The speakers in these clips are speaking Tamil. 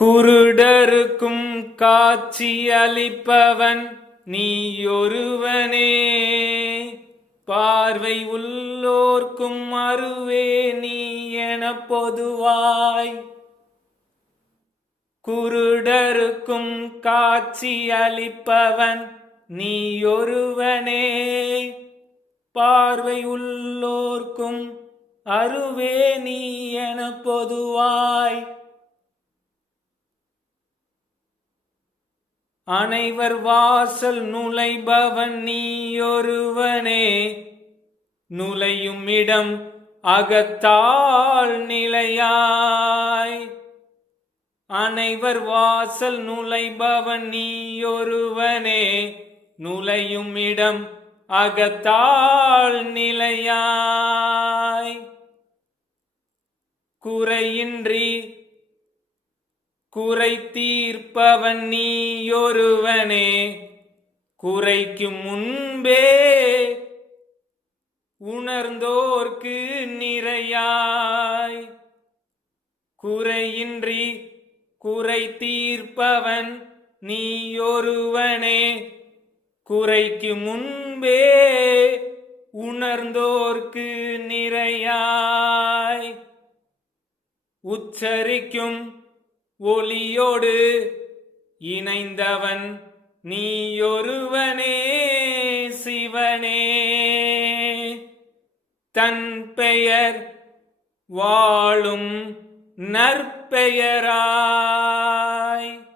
குருடருக்கும் காட்சி அளிப்பவன் நீ ஒருவனே பார்வை உள்ளோர்க்கும் அருவே நீ என பொதுவாய். குருடருக்கும் காட்சி அளிப்பவன் நீ ஒருவனே பார்வை உள்ளோர்க்கும் அருவே நீ என பொதுவாய். அனைவர் வாசல் நுழைபவன் நீயொருவனே. நுழையும் இடம் அகத்தால் நிலையாய். அனைவர் வாசல் நுழைபவன் நீயொருவனே. நுழையும் இடம் அகத்தால் நிலையாய். குறையின்றி குறை தீர்ப்பவன் நீ ஒருவனே குறைக்கும் முன்பே உணர்ந்தோர்க்கு நிறையாய். குறையின்றி குறை தீர்ப்பவன் நீ ஒருவனே குறைக்கு முன்பே உணர்ந்தோர்க்கு நிறையாய். உச்சரிக்கும் ஒளியோடு இணைந்தவன் நீயொருவனே சிவனே. தன் பெயர் வாழும் நற்பெயராய்.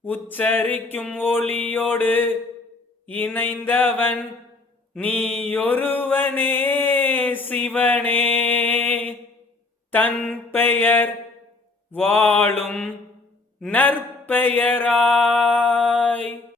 உச்சரிக்கும் ஒளியோடு இணைந்தவன் நீயொருவனே சிவனே. தன் பெயர் வாழும் நற்பெயராய்.